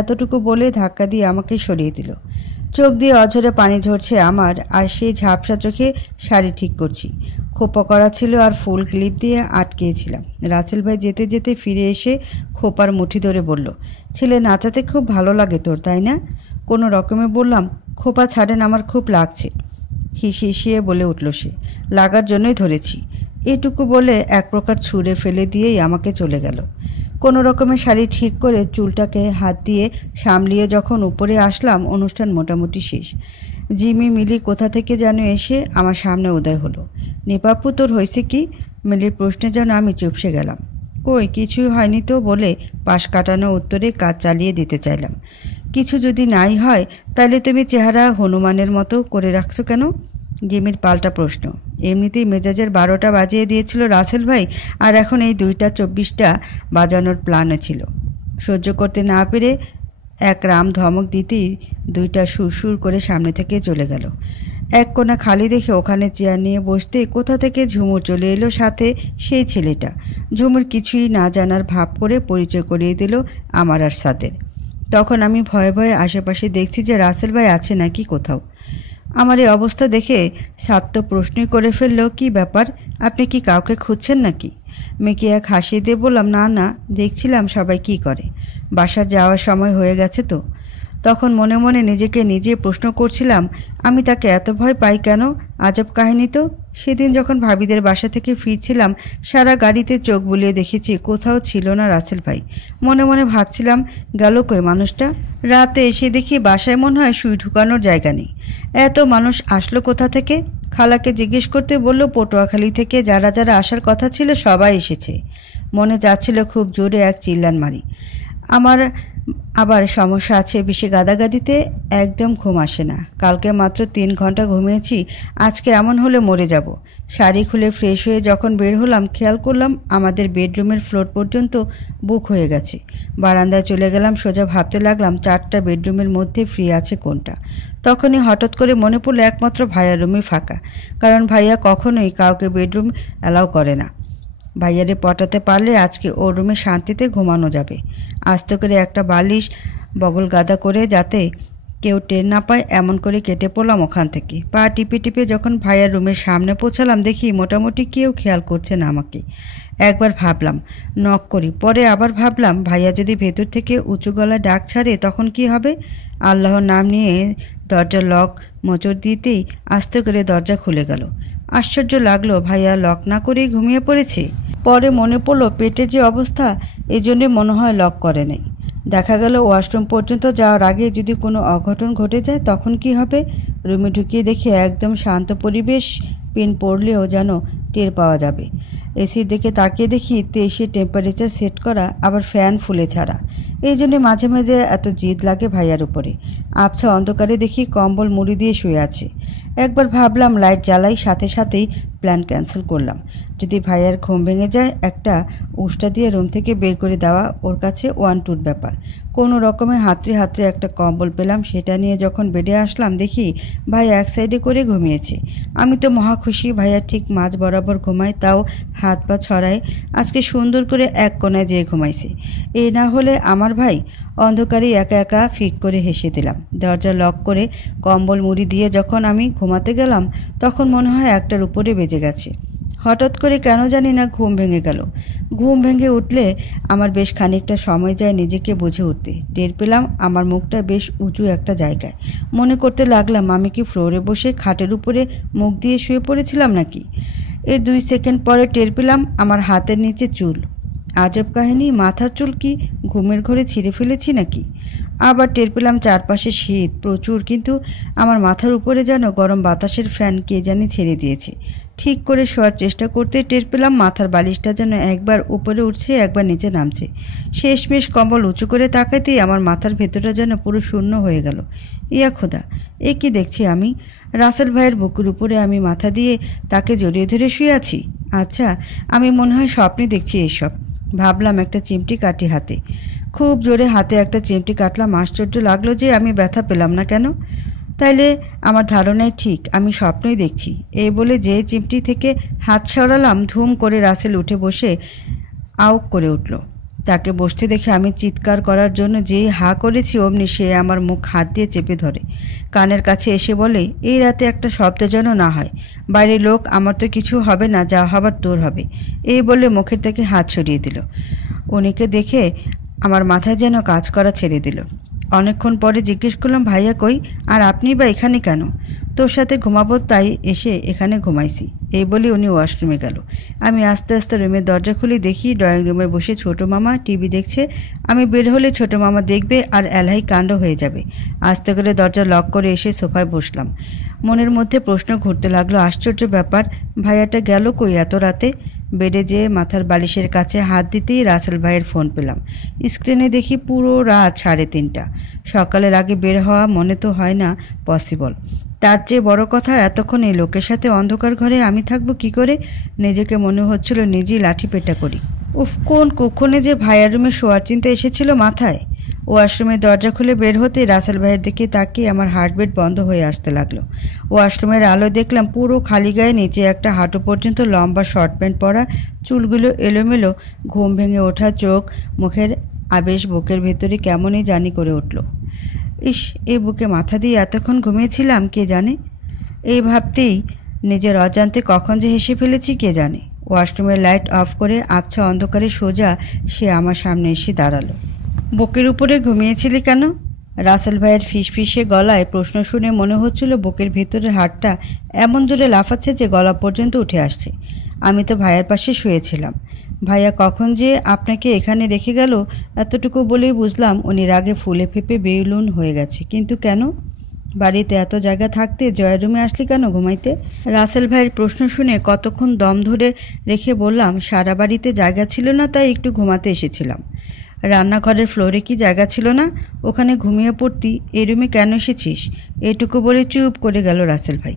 এতটুকু বলে ধাক্কা দিয়ে আমাকে সরিয়ে দিল। চোখ দিয়ে অঝরে পানি ঝরছে আমার, আর সেই ঝাপসা চোখে শাড়ি ঠিক করছি। খোপা করা ছিল আর ফুল ক্লিপ দিয়ে আটকেছিলাম। রাসেল ভাই যেতে যেতে ফিরে এসে খোপার মুঠি ধরে বলল, ছেলে নাচাতে খুব ভালো লাগে তোর, তাই না? কোনো রকমে বললাম, খোপা ছাড়েন, আমার খুব লাগছে। হিসিয়ে বলে উঠল সে, লাগার জন্যই ধরেছি। এটুকু বলে এক প্রকার ছুঁড়ে ফেলে দিয়েই আমাকে চলে গেল। কোনো রকমের শাড়ি ঠিক করে চুলটাকে হাত দিয়ে সামলিয়ে যখন উপরে আসলাম, অনুষ্ঠান মোটামুটি শেষ। জিমি মিলি কোথা থেকে যেন এসে আমার সামনে উদয় হলো। নিপাপু, তোর হয়েছে কি? মিলির প্রশ্নে যেন আমি চুপসে গেলাম। কই, কিছুই হয়নি তো বলে পাশ কাটানো উত্তরে কাজ চালিয়ে দিতে চাইলাম। কিছু যদি নাই হয় তাহলে তুমি চেহারা হনুমানের মতো করে রাখছো কেন? জিমির পাল্টা প্রশ্ন। এমনিতেই মেজাজের 12টা বাজিয়ে দিয়েছিল রাসেল ভাই, আর এখন এই 2টা 24টা বাজানোর প্ল্যানে ছিল। সহ্য করতে না পেরে এক রাম ধমক দিতেই 2টা সুরসুর করে সামনে থেকে চলে গেল। এক কোণা খালি দেখে ওখানে চেয়ার নিয়ে বসতে কোথা থেকে ঝুমুর চলে এলো, সাথে সেই ছেলেটা। ঝুমুর কিছুই না জানার ভাব করে পরিচয় করিয়ে দিল আমার আর সাদের। তখন আমি ভয়ে ভয়ে আশেপাশে দেখছি যে রাসেল ভাই আছে নাকি কোথাও। আমার এই অবস্থা দেখে সাদ তো প্রশ্নই করে ফেলল, কি ব্যাপার, আপনি কি কাউকে খুঁজছেন নাকি? মেয়েকে এক হাসি দিয়ে বললাম, না না, দেখছিলাম সবাই কি করে। বাসা যাওয়ার সময় হয়ে গেছে তো। তখন মনে মনে নিজেকে নিজে প্রশ্ন করছিলাম, আমি তাকে এত ভয় পাই কেন? আজব কাহিনী তো। সেদিন যখন ভাবিদের বাসা থেকে ফিরছিলাম, সারা গাড়িতে চোখ বুলিয়ে দেখেছি, কোথাও ছিল না রাসেল ভাই। মনে মনে ভাবছিলাম, গেল কই মানুষটা? রাতে এসে দেখি বাসায় মনে হয় সুই ঢুকানোর জায়গা নেই। এত মানুষ আসলো কোথা থেকে? খালাকে জিজ্ঞেস করতে বলল, পটুয়াখালী থেকে যারা যারা আসার কথা ছিল সবাই এসেছে। মনে যাচ্ছিল খুব জোরে এক চিল্লান মারি। আমার আবার সমস্যা আছে, বেশি গাদাগাদিতে একদম ঘুম আসে না। কালকে মাত্র 3 ঘন্টা ঘুমিয়েছি, আজকে এমন হলে মরে যাব। শাড়ি খুলে ফ্রেশ হয়ে যখন বের হলাম, খেয়াল করলাম আমাদের বেডরুমের ফ্লোর পর্যন্ত বুক হয়ে গেছে। বারান্দায় চলে গেলাম, সোজা ভাবতে লাগলাম 4টা বেডরুমের মধ্যে ফ্রি আছে কোনটা। তখনই হঠাৎ করে মনে পড়লো একমাত্র ভাইয়ার রুমই ফাঁকা, কারণ ভাইয়া কখনোই কাউকে বেডরুম অ্যালাউ করে না। ভাইয়ারে পটাতে পারলে আজকে ওর রুমে শান্তিতে ঘুমানো যাবে। আস্তে করে একটা বালিশ বগল গাদা করে, যাতে কেউ টের না পায়, এমন করে কেটে পড়লাম ওখান থেকে। পা টিপে টিপে যখন ভাইয়ার রুমের সামনে পৌঁছালাম, দেখি মোটামুটি কেউ খেয়াল করছে না আমাকে। একবার ভাবলাম নক করি, পরে আবার ভাবলাম ভাইয়া যদি ভেতর থেকে উঁচু গলায় ডাক ছাড়ে তখন কি হবে। আল্লাহর নাম নিয়ে দরজার লক মোচড় দিতেই আস্তে করে দরজা খুলে গেল। আশ্চর্য লাগলো, ভাইয়া লক না করেই ঘুমিয়ে পড়েছে। পরে মনে পড়লো পেটের যে অবস্থা, এজন্যে মনে হয় লক করে নেই। দেখা গেল ওয়াশরুম পর্যন্ত যাওয়ার আগে যদি কোনো অঘটন ঘটে যায় তখন কি হবে। রুমে ঢুকিয়ে দেখি একদম শান্ত পরিবেশ, পিন পড়লেও যেন টের পাওয়া যাবে। এসির দিকে তাকিয়ে দেখি 23 টেম্পারেচার সেট করা, আবার ফ্যান ফুলে ছাড়া। এই জন্যে মাঝে মাঝে এত জিদ লাগে ভাইয়ার উপরে। আবছা অন্ধকারে দেখি কম্বল মুড়ি দিয়ে শুয়ে আছে। একবার ভাবলাম লাইট জ্বালাই, সাথে সাথেই প্ল্যান ক্যান্সেল করলাম। যদি ভাইয়ার ঘুম ভেঙে যায়, একটা উষ্টা দিয়ে রুম থেকে বের করে দেওয়া ওর কাছে 1-2 ব্যাপার। কোনো রকমে হাতড়ে হাতড়ে একটা কম্বল পেলাম, সেটা নিয়ে যখন বেডে আসলাম দেখি ভাই এক সাইডে করে ঘুমিয়েছে। আমি তো মহা খুশি, ভাইয়া ঠিক মাঝ বরাবর ঘুমায়, তাও হাত পা ছড়ায়। আজকে সুন্দর করে এক কোণায় যেয়ে ঘুমাইছে। এই না হলে আমার ভাই। অন্ধকারে একা একা ফিক করে হেসে দিলাম। দরজা লক করে কম্বল মুড়ি দিয়ে যখন আমি ঘুমাতে গেলাম, তখন মনে হয় 1টার উপরে বেজে গেছে। হঠাৎ করে কেন জানি না ঘুম ভেঙে গেল। ঘুম ভেঙে উঠলে আমার বেশ খানিকটা সময় যায় নিজেকে বুঝে উঠতে। টের পেলাম আমার মুখটা বেশ উঁচু একটা জায়গায়। মনে করতে লাগলাম, আমি কি ফ্লোরে বসে খাটের উপরে মুখ দিয়ে শুয়ে পড়েছিলাম নাকি। এর 2 সেকেন্ড পরে টের পেলাম আমার হাতের নিচে চুল। আজব কাহিনী, মাথার চুল কি ঘুমের ঘরে ছিঁড়ে ফেলেছি নাকি? আবার টের পেলাম চারপাশে শীত প্রচুর, কিন্তু আমার মাথার উপরে যেন গরম বাতাসের ফ্যান কে জানি ছেড়ে দিয়েছে। ঠিক করে শোয়ার চেষ্টা করতে টের পেলাম মাথার বালিশটা যেন একবার উপরে উঠছে, একবার নিচে নামছে। শেষমেশ কম্বল উঁচু করে তাকাতেই আমার মাথার ভেতরটা যেন পুরো শূন্য হয়ে গেল। ইয়া খোদা, এ কি দেখছি আমি? রাসেল ভাইয়ের বুকের উপরে আমি মাথা দিয়ে তাকে জড়িয়ে ধরে শুয়ে আছি। আচ্ছা, আমি মনে হয় স্বপ্নে দেখছি এইসব। ভাবলাম একটা চিমটি কাটি হাতে। খুব জোরে হাতে একটা চিমটি কাটলাম। আশ্চর্য লাগলো যে আমি ব্যথা পেলাম না কেন। তাইলে আমার ধারণাই ঠিক, আমি স্বপ্নই দেখছি। এই বলে যে চিমটি থেকে হাত সরালাম, ধুম করে রাসেল উঠে বসে আউক করে উঠল। তাকে বসতে দেখে আমি চিৎকার করার জন্য যেই হা করেছি, অমনি সে আমার মুখ হাত দিয়ে চেপে ধরে কানের কাছে এসে বলে, এই রাতে একটা শব্দ যেন না হয়। বাইরের লোক, আমার তো কিছু হবে না, যা হবার তোর হবে। এই বলে মুখের থেকে হাত সরিয়ে দিল। উনিকে দেখে আমার মাথায় যেন কাজ করা ছেড়ে দিল। অনেকক্ষণ পরে জিজ্ঞেস করলাম, ভাইয়া কই? আর আপনি বা এখানে কেন? তোর সাথে ঘুমাবো তাই এসে এখানে ঘুমাইছি। এই বলে উনি ওয়াশরুমে গেল। আমি আস্তে আস্তে রুমের দরজা খুলে দেখি ড্রয়িং রুমে বসে ছোট মামা টিভি দেখছে। আমি বের হলে ছোট মামা দেখবে আর এলাই কাণ্ড হয়ে যাবে। আস্তে করে দরজা লক করে এসে সোফায় বসলাম। মনের মধ্যে প্রশ্ন ঘুরতে লাগলো, আশ্চর্য ব্যাপার, ভাইয়াটা গেল কই এত রাতে? বেডে যেয়ে মাথার বালিশের কাছে হাত দিতেই রাসেল ভাইয়ের ফোন পেলাম। স্ক্রিনে দেখি পুরো রাত 3:30। সকালের আগে বের হওয়া মনে তো হয় না পসিবল। তার চেয়ে বড় কথা, এতক্ষণ এই লোকের সাথে অন্ধকার ঘরে আমি থাকবো কি করে? নিজেকে মনে হচ্ছিল নিজেই লাঠি পেটা করি। উফ, কোন কক্ষণে যে ভাইয়ার রুমে শোয়ার চিন্তা এসেছিল মাথায়। ওয়াশরুমের দরজা খুলে বের হতে রাসেল ভাইয়ের দিকে তাকিয়ে আমার হার্টবিট বন্ধ হয়ে আসতে লাগলো। ওয়াশরুমের আলো দেখলাম পুরো খালি গায়ে, নিচে একটা হাঁটু পর্যন্ত লম্বা শর্ট প্যান্ট পরা, চুলগুলো এলোমেলো, ঘুম ভেঙে ওঠা চোখ, মুখের আবেশ বুকের ভেতরে কেমনই জানি করে উঠল। ইস, এই বুকে মাথা দিয়ে এতক্ষণ ঘুমিয়েছিলাম কে জানে। এই ভাবতেই নিজের অজান্তে কখন যে হেসে ফেলেছি কে জানে। ওয়াশরুমের লাইট অফ করে আবছা অন্ধকারে সোজা সে আমার সামনে এসে দাঁড়ালো। বুকের উপরে ঘুমিয়েছিলি কেন? রাসেল ভাইয়ের ফিসফিসে গলায় প্রশ্ন শুনে মনে হচ্ছিল বুকের ভেতরের হাড়টা এমন জোরে লাফাচ্ছে যে গলা পর্যন্ত উঠে আসছে। আমি তো ভাইয়ার পাশে শুয়েছিলাম। ভাইয়া কখন যে আপনাকে এখানে রেখে গেল এতটুকু বলেই বুঝলাম উনি রাগে ফুলে ফেঁপে বেলুন হয়ে গেছে। কিন্তু কেন? বাড়িতে এত জায়গা থাকতে জয়ের রুমে আসলি কেন ঘুমাইতে? রাসেল ভাইয়ের প্রশ্ন শুনে কতক্ষণ দম ধরে রেখে বললাম, সারা বাড়িতে জায়গা ছিল না, তাই একটু ঘুমাতে এসেছিলাম। রান্নাঘরের ফ্লোরে কি জায়গা ছিল না? ওখানে ঘুমিয়ে পড়তি। এই রুমে কেন এসেছিস? এটুকু বলে চুপ করে গেল রাসেল ভাই।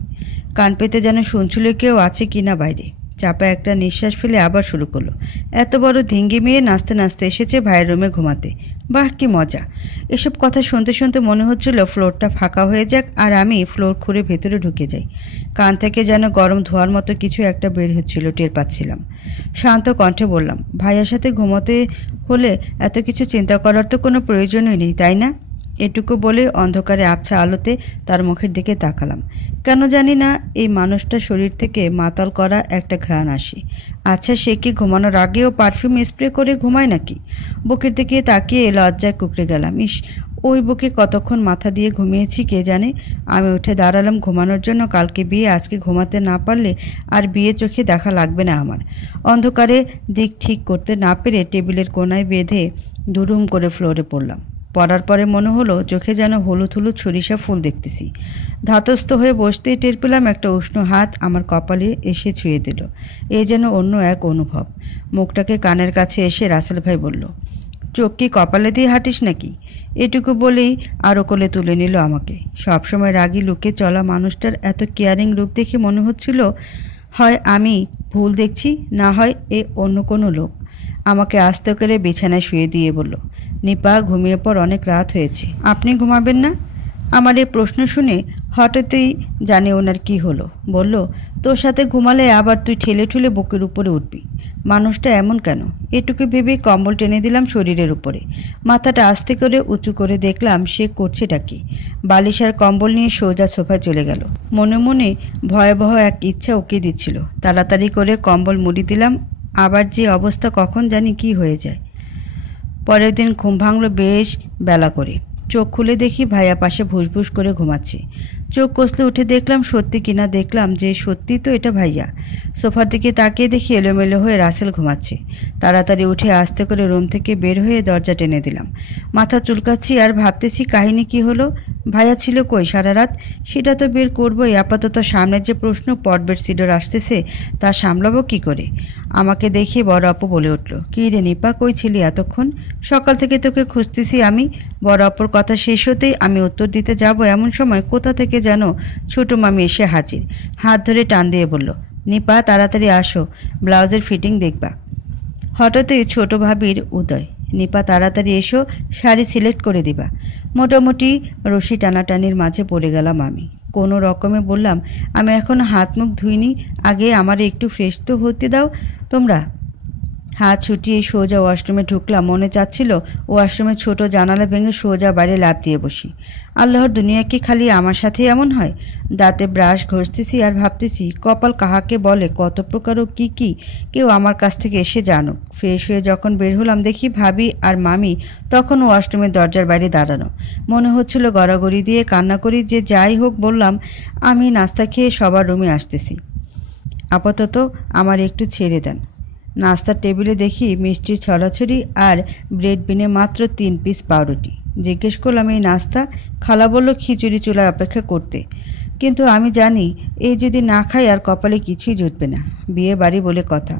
কান পেতে যেন শুনছিল কেউ আছে কি না বাইরে। চাপা একটা নিঃশ্বাস ফেলে আবার শুরু করলো। এত বড় ধিঙ্গি মেয়ে নাচতে নাচতে এসেছে ভাইয়ের রুমে ঘুমাতে। বাহ, কি মজা! এসব কথা শুনতে শুনতে মনে হচ্ছিল ফ্লোরটা ফাঁকা হয়ে যাক আর আমি ফ্লোর খুঁড়ে ভেতরে ঢুকে যাই। কান থেকে যেন গরম ধোয়ার মতো কিছু একটা বের হচ্ছিল, টের পাচ্ছিলাম। শান্ত কণ্ঠে বললাম, ভাইয়ার সাথে ঘুমোতে হলে এত কিছু চিন্তা করার তো কোনো প্রয়োজনই নেই, তাই না? এটুকু বলে অন্ধকারে আবছা আলোতে তার মুখের দিকে তাকালাম। কেন জানি না এই মানুষটার শরীর থেকে মাতাল করা একটা ঘ্রাণ আসে। আচ্ছা, সে কি ঘুমানোর আগেও পারফিউম স্প্রে করে ঘুমায় নাকি? বুকের দিকে তাকিয়ে লজ্জায় কুঁকড়ে গেলাম। ইস, ওই বুকে কতক্ষণ মাথা দিয়ে ঘুমিয়েছি কে জানে। আমি উঠে দাঁড়ালাম ঘুমানোর জন্য। কালকে বিয়ে, আজকে ঘুমাতে না পারলে আর বিয়ে চোখে দেখা লাগবে না আমার। অন্ধকারে দিক ঠিক করতে না পেরে টেবিলের কোনায় বেঁধে দুরুম করে ফ্লোরে পড়লাম। পড়ার পরে মনে হলো চোখে যেন হলুদ হলুদ সরিষা ফুল দেখতেছি। ধাতস্থ হয়ে বসতেই টের পেলাম একটা উষ্ণ হাত আমার কপালে এসে ছুঁয়ে দিল। এ যেন অন্য এক অনুভব। মুখটাকে কানের কাছে এসে রাসেল ভাই বলল, চোখ কি কপালে দিয়ে হাঁটিস নাকি? এটুকু বলেই আরও কোলে তুলে নিল আমাকে। সবসময় রাগী লুকে চলা মানুষটার এত কেয়ারিং রূপ দেখে মনে হচ্ছিল হয় আমি ভুল দেখছি, না হয় এ অন্য কোনো লোক। আমাকে আস্তে করে বিছানায় শুয়ে দিয়ে বলল, নিপা, ঘুমিয়ে পর, অনেক রাত হয়েছে। আপনি ঘুমাবেন না? আমার এই প্রশ্ন শুনে হঠাৎই জানে ওনার কি হলো। বলল, তোর সাথে ঘুমালে আবার তুই ঠেলে ঠুলে বুকের উপরে উঠবি। মানুষটা এমন কেন? এটুকু ভেবে কম্বল টেনে দিলাম শরীরের উপরে। মাথাটা আস্তে করে উঁচু করে দেখলাম সে করছেটা কি। বালিশ আর কম্বল নিয়ে সোজা সোফায় চলে গেল। মনে মনে ভয়াবহ এক ইচ্ছা উকি দিচ্ছিল। তাড়াতাড়ি করে কম্বল মুড়ি দিলাম। আবার যে অবস্থা, কখন জানি কি হয়ে যায়। পরের দিন ঘুম ভাঙল বেশ বেলা করে। চোখ খুলে দেখি ভাইয়া পাশে ভুসভুস করে ঘুমাচ্ছে। চোখ কষলে উঠে দেখলাম সত্যি কিনা, দেখলাম যে সত্যি তো এটা ভাইয়া। সোফার দিকে তাকিয়ে দেখি এলোমেলো হয়ে রাসেল ঘুমাচ্ছে। তাড়াতাড়ি উঠে আস্তে করে রুম থেকে বের হয়ে দরজা টেনে দিলাম। মাথা চুলকাচ্ছি আর ভাবতেছি কাহিনী কি হলো। ভাইয়া ছিল কই সারা রাত? সেটা তো বের করবোই। আপাতত সামনের যে প্রশ্ন, পটবের সিডর আসতেছে, তা সামলাবো কি করে? আমাকে দেখে বড় আপু বলে উঠল, কী রে নিপা, কই ছিলি এতক্ষণ? সকাল থেকে তোকে খুঁজতেছি আমি। বড় আপুর কথা শেষ হতেই আমি উত্তর দিতে যাব, এমন সময় কোথা থেকে যেন ছোটো মামি এসে হাজির। হাত ধরে টান দিয়ে বলল, নিপা, তাড়াতাড়ি আসো, ব্লাউজের ফিটিং দেখবা। হঠাৎই ছোট ভাবির উদয়। নিপা, তাড়াতাড়ি এসো, শাড়ি সিলেক্ট করে দিবা। মোটামুটি রশি টানাটানির মাঝে পড়ে গেলাম আমি। কোনো রকমে বললাম, আমি এখন হাত মুখ ধুইনি, আগে আমার একটু ফ্রেশ তো হতে দাও তোমরা। হাত ছুটিয়ে সোজা ওয়াশরুমে ঢুকলাম। মনে চাচ্ছিল ওয়াশরুমের ছোট জানালা ভেঙে সোজা বাইরে লাফ দিয়ে বসি। আল্লাহর দুনিয়া কি খালি আমার সাথে এমন হয়? দাঁতে ব্রাশ ঘষতেছি আর ভাবতেছি, কপাল কাহাকে বলে, কত প্রকার ও কী কী কেউ আমার কাছ থেকে এসে জানুক। ফ্রেশ হয়ে যখন বের হলাম দেখি ভাবি আর মামি তখন ওয়াশরুমের দরজার বাইরে দাঁড়ানো। মনে হচ্ছিল গড়াগড়ি দিয়ে কান্না করি যে যাই হোক, বললাম, আমি নাস্তা খেয়ে সবার রুমে আসতেছি, আপাতত আমার একটু ছেড়ে দেন। নাস্তার টেবিলে দেখি মিষ্টির ছড়াছড়ি আর ব্রেড বিনে মাত্র 3 পিস পাউরুটি। জিজ্ঞেস করলাম, এই নাস্তা? খালা বলল খিচুড়ি চুলায় অপেক্ষা করতে। কিন্তু আমি জানি এই যদি না খাই আর কপালে কিছুই জুটবে না। বিয়ে বাড়ি বলে কথা।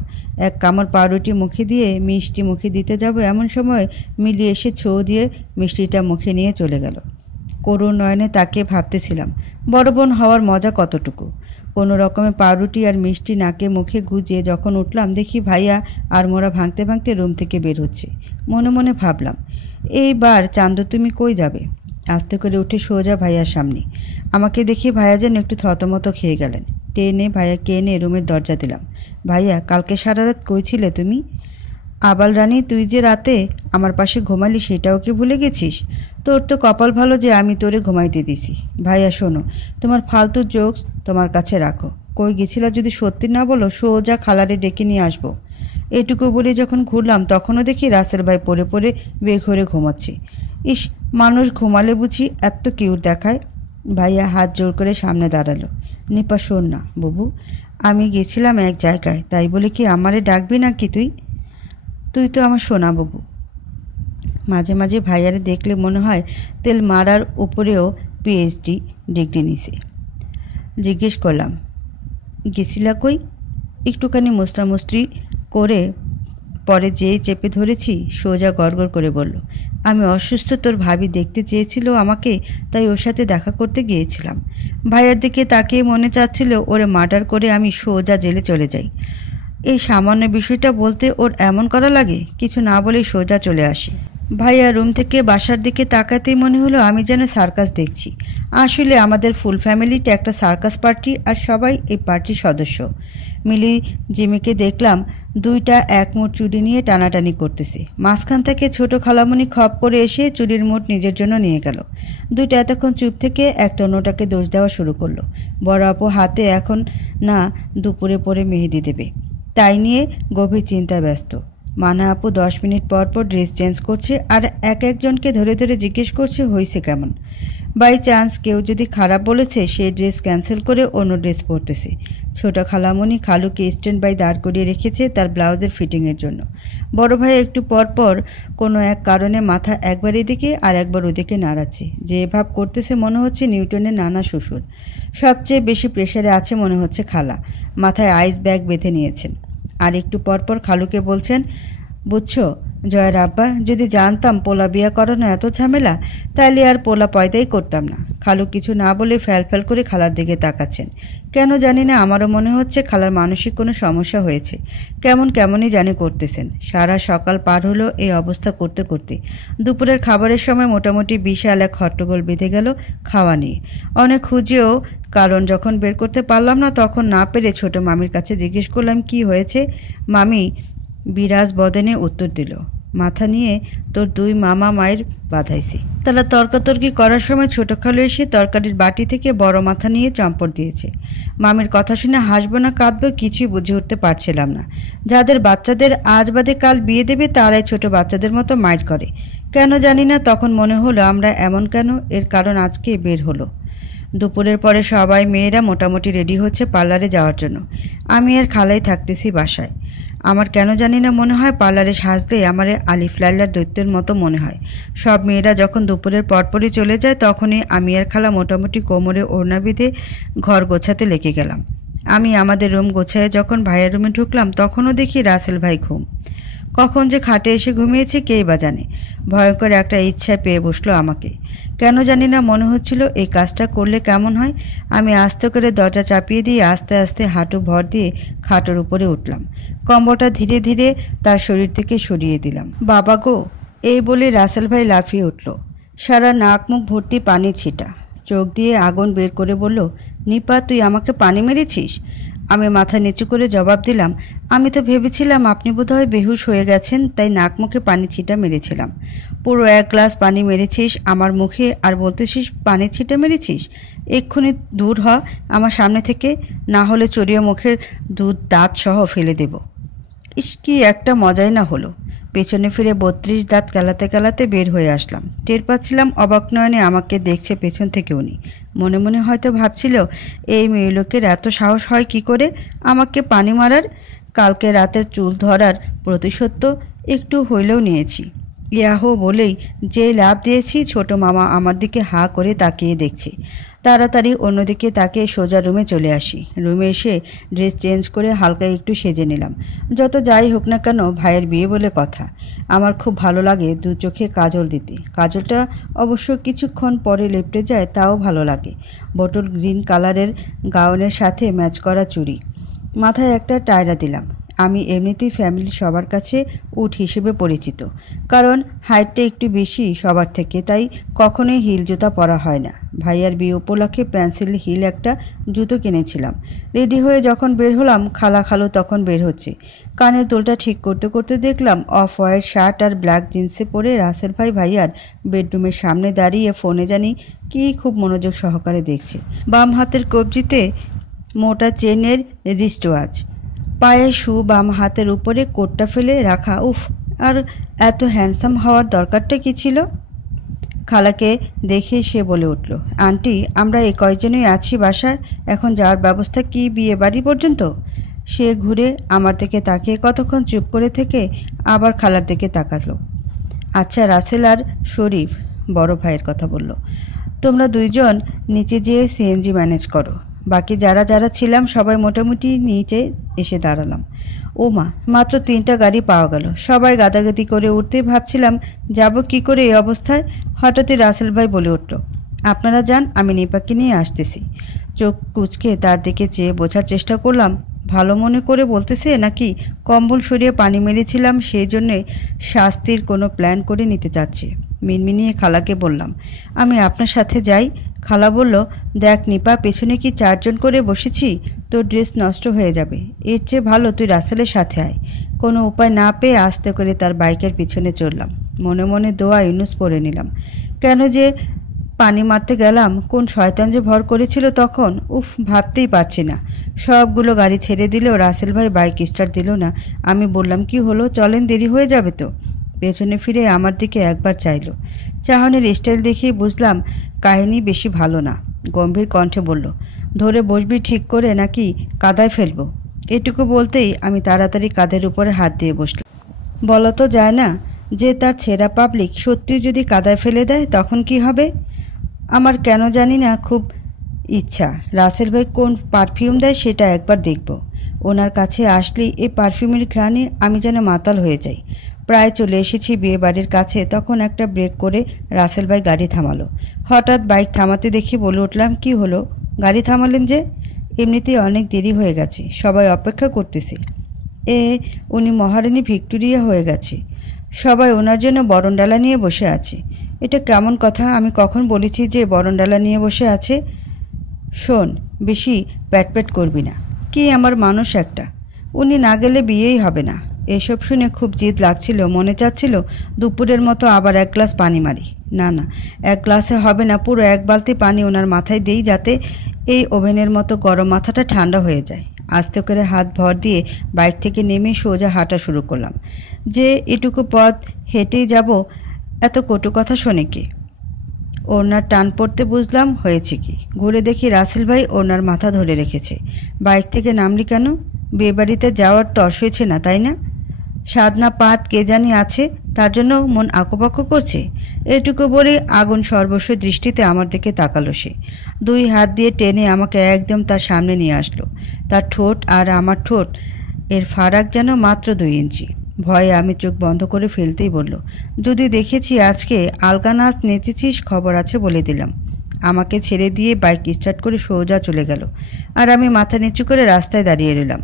এক কামড় পাউরুটি মুখে দিয়ে মিষ্টি মুখে দিতে যাব, এমন সময় মিলি এসে ছো দিয়ে মিষ্টিটা মুখে নিয়ে চলে গেল। করুণ নয়নে তাকে ভাবতেছিলাম বড় বোন হওয়ার মজা কতটুকু। কোনো রকমে পাউরুটি আর মিষ্টি নাকে মুখে গুজে যখন উঠলাম দেখি ভাইয়া আর মোড়া ভাঙতে ভাঙতে রুম থেকে বের হচ্ছে। মনে মনে ভাবলাম, এইবার চান্দু তুমি কই যাবে? আস্তে করে উঠে সোজা ভাইয়ার সামনে। আমাকে দেখি ভাইয়া যেন একটু থতমত খেয়ে গেলেন। টেনে ভাইয়াকে এনে রুমের দরজা দিলাম। ভাইয়া, কালকে সারা রাত কই ছিলে তুমি? আবাল রানী, তুই যে রাতে আমার পাশে ঘুমালি সেটাও কি ভুলে গেছিস? তোর তো কপাল ভালো যে আমি তোরে ঘুমাইতে দিছি। ভাইয়া শোনো, তোমার ফালতু জোকস তোমার কাছে রাখো। কই গেছিলা যদি সত্যি না বলো, সোজা খালারে ডেকে নিয়ে আসবো। এটুকু বলে যখন ঘুরলাম তখনও দেখি রাসেল ভাই পড়ে পড়ে বেঘরে ঘুমাচ্ছে। ইস, মানুষ ঘুমালে বুঝি এত কিউট দেখায়। ভাইয়া হাত জোর করে সামনে দাঁড়ালো। নিপা, শোন না বুবু, আমি গেছিলাম এক জায়গায়, তাই বলে কি আমারে ডাকবি না কি তুই? তুই তো আমার সোনা বাবু। মাঝে মাঝে ভাইয়ারে দেখলে মনে হয় তেল মারার উপরেও পিএইচডি ডিগ্রি নিছে। জিজ্ঞেস করলাম, গেছিলা কই? একটুখানি মুস্তামুস্তি করে পরে যেই চেপে ধরেছি সোজা গড়গড় করে বলল, আমি অসুস্থ, তোর ভাবি দেখতে চেয়েছিল আমাকে, তাই ওর সাথে দেখা করতে গিয়েছিলাম। ভাইয়ার দিকে তাকিয়ে মনে চাচ্ছিল ওরে মার্ডার করে আমি সোজা জেলে চলে যাই। এই সামান্য বিষয়টা বলতে ওর এমন করা লাগে? কিছু না বলেই সোজা চলে আসে। ভাইয়া রুম থেকে বাসার দিকে তাকাতেই মনে হলো আমি যেন সার্কাস দেখছি। আসলে আমাদের ফুল ফ্যামিলিটা একটা সার্কাস পার্টি, আর সবাই এই পার্টির সদস্য। মিলি জিমিকে দেখলাম দুইটা এক মুঠ চুড়ি নিয়ে টানাটানি করতেছে। মাঝখান থেকে ছোট খালামণি খপ করে এসে চুড়ির মুঠ নিজের জন্য নিয়ে গেল। দুইটা এতক্ষণ চুপ থেকে একটা অন্যটাকে দোষ দেওয়া শুরু করলো। বড় আপু হাতে এখন না দুপুরে পরে মেহেদি দেবে, তাই নিয়ে গভীর চিন্তায় ব্যস্ত। মানা আপু 10 মিনিট পর পর ড্রেস চেঞ্জ করছে আর একজনকে ধরে ধরে জিজ্ঞেস করছে হয়েছে কেমন। বাই চান্স কেউ যদি খারাপ বলেছে সেই ড্রেস ক্যান্সেল করে অন্য ড্রেস পরতেছে। ছোট খালামণি খালুকে স্ট্যান্ড বাই দাঁড় করিয়ে রেখেছে তার ব্লাউজের ফিটিংয়ের জন্য। বড় ভাই একটু পর পর কোনো এক কারণে মাথা একবার এদিকে আর একবার ওদিকে নাড়াচ্ছে। যে ভাব করতেছে মনে হচ্ছে নিউটনের নানা শ্বশুর। সবচেয়ে বেশি প্রেশারে আছে মনে হচ্ছে খালা, মাথায় আইস ব্যাগ বেঁধে নিয়েছেন। আর একটু পরপর খালুকে বলছেন, বুঝছো জয়ের আব্বা, যদি জানতাম পোলা বিয়া করানো এত ঝামেলা তাহলে আর পোলা পয়দাই করতাম না। খালু কিছু না বলে ফ্যাল করে খালার দিকে তাকাচ্ছেন। কেন জানি না আমারও মনে হচ্ছে খালার মানসিক কোনো সমস্যা হয়েছে। কেমনই জানি করতেছেন। সারা সকাল পার হলো এই অবস্থা করতে করতে। দুপুরের খাবারের সময় মোটামুটি বিশাল এক হট্টগোল বেঁধে গেল খাওয়া নিয়ে। অনেক খুঁজেও কারণ যখন বের করতে পারলাম না তখন না পেরে ছোট মামির কাছে জিজ্ঞেস করলাম কি হয়েছে। মামি বিরাজ বদনে উত্তর দিল, মাথা নিয়ে তোর 2 মামা মায়ের বাঁধাইছি। তারা তর্কাতর্কি করার সময় ছোট খালু এসে তরকারির বাটি থেকে বড় মাথা নিয়ে চম্পট দিয়েছে। মামির কথা শুনে হাসবো না কাঁদবো কিছুই বুঝে উঠতে পারছিলাম না। যাদের বাচ্চাদের আজ বাদে কাল বিয়ে দেবে তারাই ছোট বাচ্চাদের মতো মাইর করে। কেন জানি না তখন মনে হলো আমরা এমন কেন, এর কারণ আজকে বের হলো। দুপুরের পরে সবাই মেয়েরা মোটামুটি রেডি হচ্ছে পার্লারে যাওয়ার জন্য। আমি আর খালাই থাকতেছি বাসায়। আমার কেন জানি না মনে হয় পার্লারে সাজতে আমার আলিফ লাইলার দৈত্যের মতো মনে হয়। সব মেয়েরা যখন দুপুরের পরপরই চলে যায় তখনই আমি আর খালা মোটামুটি কোমরে ওড়না বেঁধে ঘর গোছাতে লেগে গেলাম। আমি আমাদের রুম গোছায় যখন ভাইয়ের রুমে ঢুকলাম তখনও দেখি রাসেল ভাই ঘুম। কখন যে খাটে এসে ঘুমিয়েছে কেই বা জানে। ভয়ঙ্কর একটা ইচ্ছায় পেয়ে বসলো আমাকে। কেন জানি না মনে হচ্ছিল এই কাজটা করলে কেমন হয়। আমি আস্তে করে দরজা চাপিয়ে দিয়ে আস্তে আস্তে হাঁটু ভর দিয়ে খাটের উপরে উঠলাম। কম্বলটা ধীরে ধীরে তার শরীর থেকে সরিয়ে দিলাম। বাবা গো, এই বলে রাসেল ভাই লাফিয়ে উঠল। সারা নাক মুখ ভর্তি পানির ছিটা। চোখ দিয়ে আগুন বের করে বলল, নিপা তুই আমাকে পানি মেরেছিস? আমি মাথা নিচু করে জবাব দিলাম, আমি তো ভেবেছিলাম আপনি বোধহয় বেহুশ হয়ে গেছেন, তাই নাক মুখে পানি ছিটা মেরেছিলাম। পুরো 1 গ্লাস পানি মেরেছিস আমার মুখে আর বলতেছিস পানি ছিটা মেরেছিস? এক্ষুনি দূর হ আমার সামনে থেকে, না হলে চড়িয়ে মুখের দুধ দাঁত সহ ফেলে দেব। ইস, কি একটা মজাই না হলো। পেছনে ফিরে 32 দাঁত কেলাতে কেলাতে বের হয়ে আসলাম। টের পাচ্ছিলাম অবাক নয়নে আমাকে দেখছে পেছন থেকে উনি। মনে মনে হয়তো ভাবছিল এই মেয়ে লোকের এত সাহস হয় কি করে আমাকে পানি মারার। কালকে রাতের চুল ধরার প্রতিশোধ তো একটু হইলেও নিয়েছি। ইয়াহো বলেই যে লাভ দিয়েছি ছোট মামা আমার দিকে হা করে তাকিয়ে দেখছে। তাড়াতাড়ি অন্যদিকে তাকিয়ে সোজা রুমে চলে আসি। রুমে এসে ড্রেস চেঞ্জ করে হালকা একটু সেজে নিলাম। যত যাই হোক না কেন ভাইয়ের বিয়ে বলে কথা। আমার খুব ভালো লাগে 2 চোখে কাজল দিতে। কাজলটা অবশ্য কিছুক্ষণ পরে লেপটে যায়, তাও ভালো লাগে। বটল গ্রিন কালারের গাউনের সাথে ম্যাচ করা চুড়ি। মাথায় একটা টায়রা দিলাম। আমি এমনিতেই ফ্যামিলির সবার কাছে উট হিসেবে পরিচিত, কারণ হাইটটা একটু বেশি সবার থেকে, তাই কখনোই হিল জুতা পরা হয় না। ভাইয়ার বিয়ে উপলক্ষে পেন্সিল হিল একটা জুতো কিনেছিলাম। রেডি হয়ে যখন বের হলাম খালু তখন বের হচ্ছে। কানের দুলটা ঠিক করতে করতে দেখলাম অফ হোয়াইট শার্ট আর ব্ল্যাক জিন্সে পরে রাসেল ভাই ভাইয়ার বেডরুমের সামনে দাঁড়িয়ে ফোনে জানি কি খুব মনোযোগ সহকারে দেখছে। বাম হাতের কবজিতে মোটা চেনের রিস্ট ওয়াচ, পায়ে শু, বাম হাতের উপরে কোটটা ফেলে রাখা। উফ, আর এত হ্যান্ডসাম হওয়ার দরকারটা কি ছিল? খালাকে দেখে সে বলে উঠল, আন্টি আমরা এই কয়েকজনই আছি বাসায়, এখন যাওয়ার ব্যবস্থা কি বিয়ে বাড়ি পর্যন্ত? সে ঘুরে আমার দিকে তাকিয়ে কতক্ষণ চুপ করে থেকে আবার খালার দিকে তাকালো। আচ্ছা রাসেল আর শরীফ, বড় ভাইয়ের কথা বলল, তোমরা দুইজন নিচে যেয়ে সিএনজি ম্যানেজ করো। বাকি যারা যারা ছিলাম সবাই মোটামুটি নিচে এসে দাঁড়ালাম। ও মা, মাত্র 3টা গাড়ি পাওয়া গেল। সবাই গাদাগাদি করে উঠতেই ভাবছিলাম যাব কি করে এই অবস্থায়। হঠাৎই রাসেল ভাই বলে উঠল, আপনারা যান, আমি নিপাকে নিয়ে আসতেছি। চোখ কুচকে তার দিকে চেয়ে বোঝার চেষ্টা করলাম ভালো মনে করে বলতেছে নাকি কম্বল সরিয়ে পানি মেরেছিলাম সেই জন্যে শাস্তির কোনো প্ল্যান করে নিতে চাচ্ছে। মিনমিনিয়ে খালাকে বললাম, আমি আপনার সাথে যাই। খালা বলল, দেখ নিপা, পেছনে কি 4 জন করে বসেছি, তোর ড্রেস নষ্ট হয়ে যাবে। এর চেয়ে ভালো তুই রাসেলের সাথে আয়। কোনো উপায় না পেয়ে আস্তে করে তার বাইকের পিছনে চড়লাম। মনে মনে দোয়া ইউনুস পড়ে নিলাম। কেন যে পানি মারতে গেলাম, কোন শয়তান যে ভর করেছিল তখন, উফ ভাবতেই পারছি না। সবগুলো গাড়ি ছেড়ে দিলেও রাসেল ভাই বাইক স্টার্ট দিল না। আমি বললাম, কি হলো, চলেন, দেরি হয়ে যাবে তো। পেছনে ফিরে আমার দিকে একবার চাইলো। চাহনির স্টাইল দেখেই বুঝলাম কাহিনী বেশি ভালো না। গম্ভীর কণ্ঠে বলল, ধরে বসবি ঠিক করে নাকি কাদায় ফেলবো? এটুকু বলতেই আমি তাড়াতাড়ি কাঁধের উপরে হাত দিয়ে বসলাম। বলা তো যায় না যে তার ছেঁড়া পাবলিক সত্যি যদি কাদায় ফেলে দেয় তখন কি হবে। আমার কেন জানি না খুব ইচ্ছা রাসেল ভাই কোন পারফিউম দেয় সেটা একবার দেখব। ওনার কাছে আসলেই এই পারফিউমের ঘ্রাণে আমি যেন মাতাল হয়ে যাই। প্রায় চলে এসেছি বিয়ে বাড়ির কাছে, তখন একটা ব্রেক করে রাসেল ভাই গাড়ি থামালো। হঠাৎ বাইক থামাতে দেখে বলে উঠলাম, কি হলো, গাড়ি থামালেন যে? এমনিতেই অনেক দেরি হয়ে গেছে, সবাই অপেক্ষা করতেছে। উনি মহারানী ভিক্টোরিয়া হয়ে গেছে, সবাই ওনার জন্য বরণডালা নিয়ে বসে আছে। এটা কেমন কথা? আমি কখন বলেছি যে বরণডালা নিয়ে বসে আছে? শোন, বেশি প্যাটপ্যাট করবি না। কি আমার মানুষ একটা, উনি না গেলে বিয়েই হবে না। এসব শুনে খুব জিদ লাগছিল, মনে চাচ্ছিল দুপুরের মতো আবার 1 গ্লাস পানি মারি। না না, 1 গ্লাসে হবে না, পুরো 1 বালতি পানি ওনার মাথায় দিই যাতে এই ওভেনের মতো গরম মাথাটা ঠান্ডা হয়ে যায়। আস্তে করে হাত ভর দিয়ে বাইক থেকে নেমে সোজা হাঁটা শুরু করলাম। যে এটুকু পথ হেঁটেই যাব, এত কটু কথা শোনে কে? ওনার টান পড়তে বুঝলাম হয়েছে কি। ঘুরে দেখি রাসেল ভাই ওনার মাথা ধরে রেখেছে। বাইক থেকে নামলি কেন? বিয়েবাড়িতে যাওয়ার তর্স হয়েছে না, তাই না? সাধনা পাত কে জানি আছে, তার জন্য মন আঁকোপাক করছে। এটুকু বলে আগুন সর্বস্ব দৃষ্টিতে আমার দিকে তাকালো সে। 2 হাত দিয়ে টেনে আমাকে একদম তার সামনে নিয়ে আসলো। তার ঠোঁট আর আমার ঠোঁট এর ফারাক যেন মাত্র 2 ইঞ্চি। ভয়ে আমি চোখ বন্ধ করে ফেলতেই বলল, যদি দেখেছি আজকে আলকা নাচ নেচেছিস, খবর আছে বলে দিলাম। আমাকে ছেড়ে দিয়ে বাইক স্টার্ট করে সোজা চলে গেল। আর আমি মাথা নিচু করে রাস্তায় দাঁড়িয়ে রইলাম।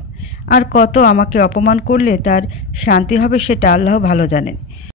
আর কত আমাকে অপমান করলে তার শান্তি হবে সেটা আল্লাহ ভালো জানেন।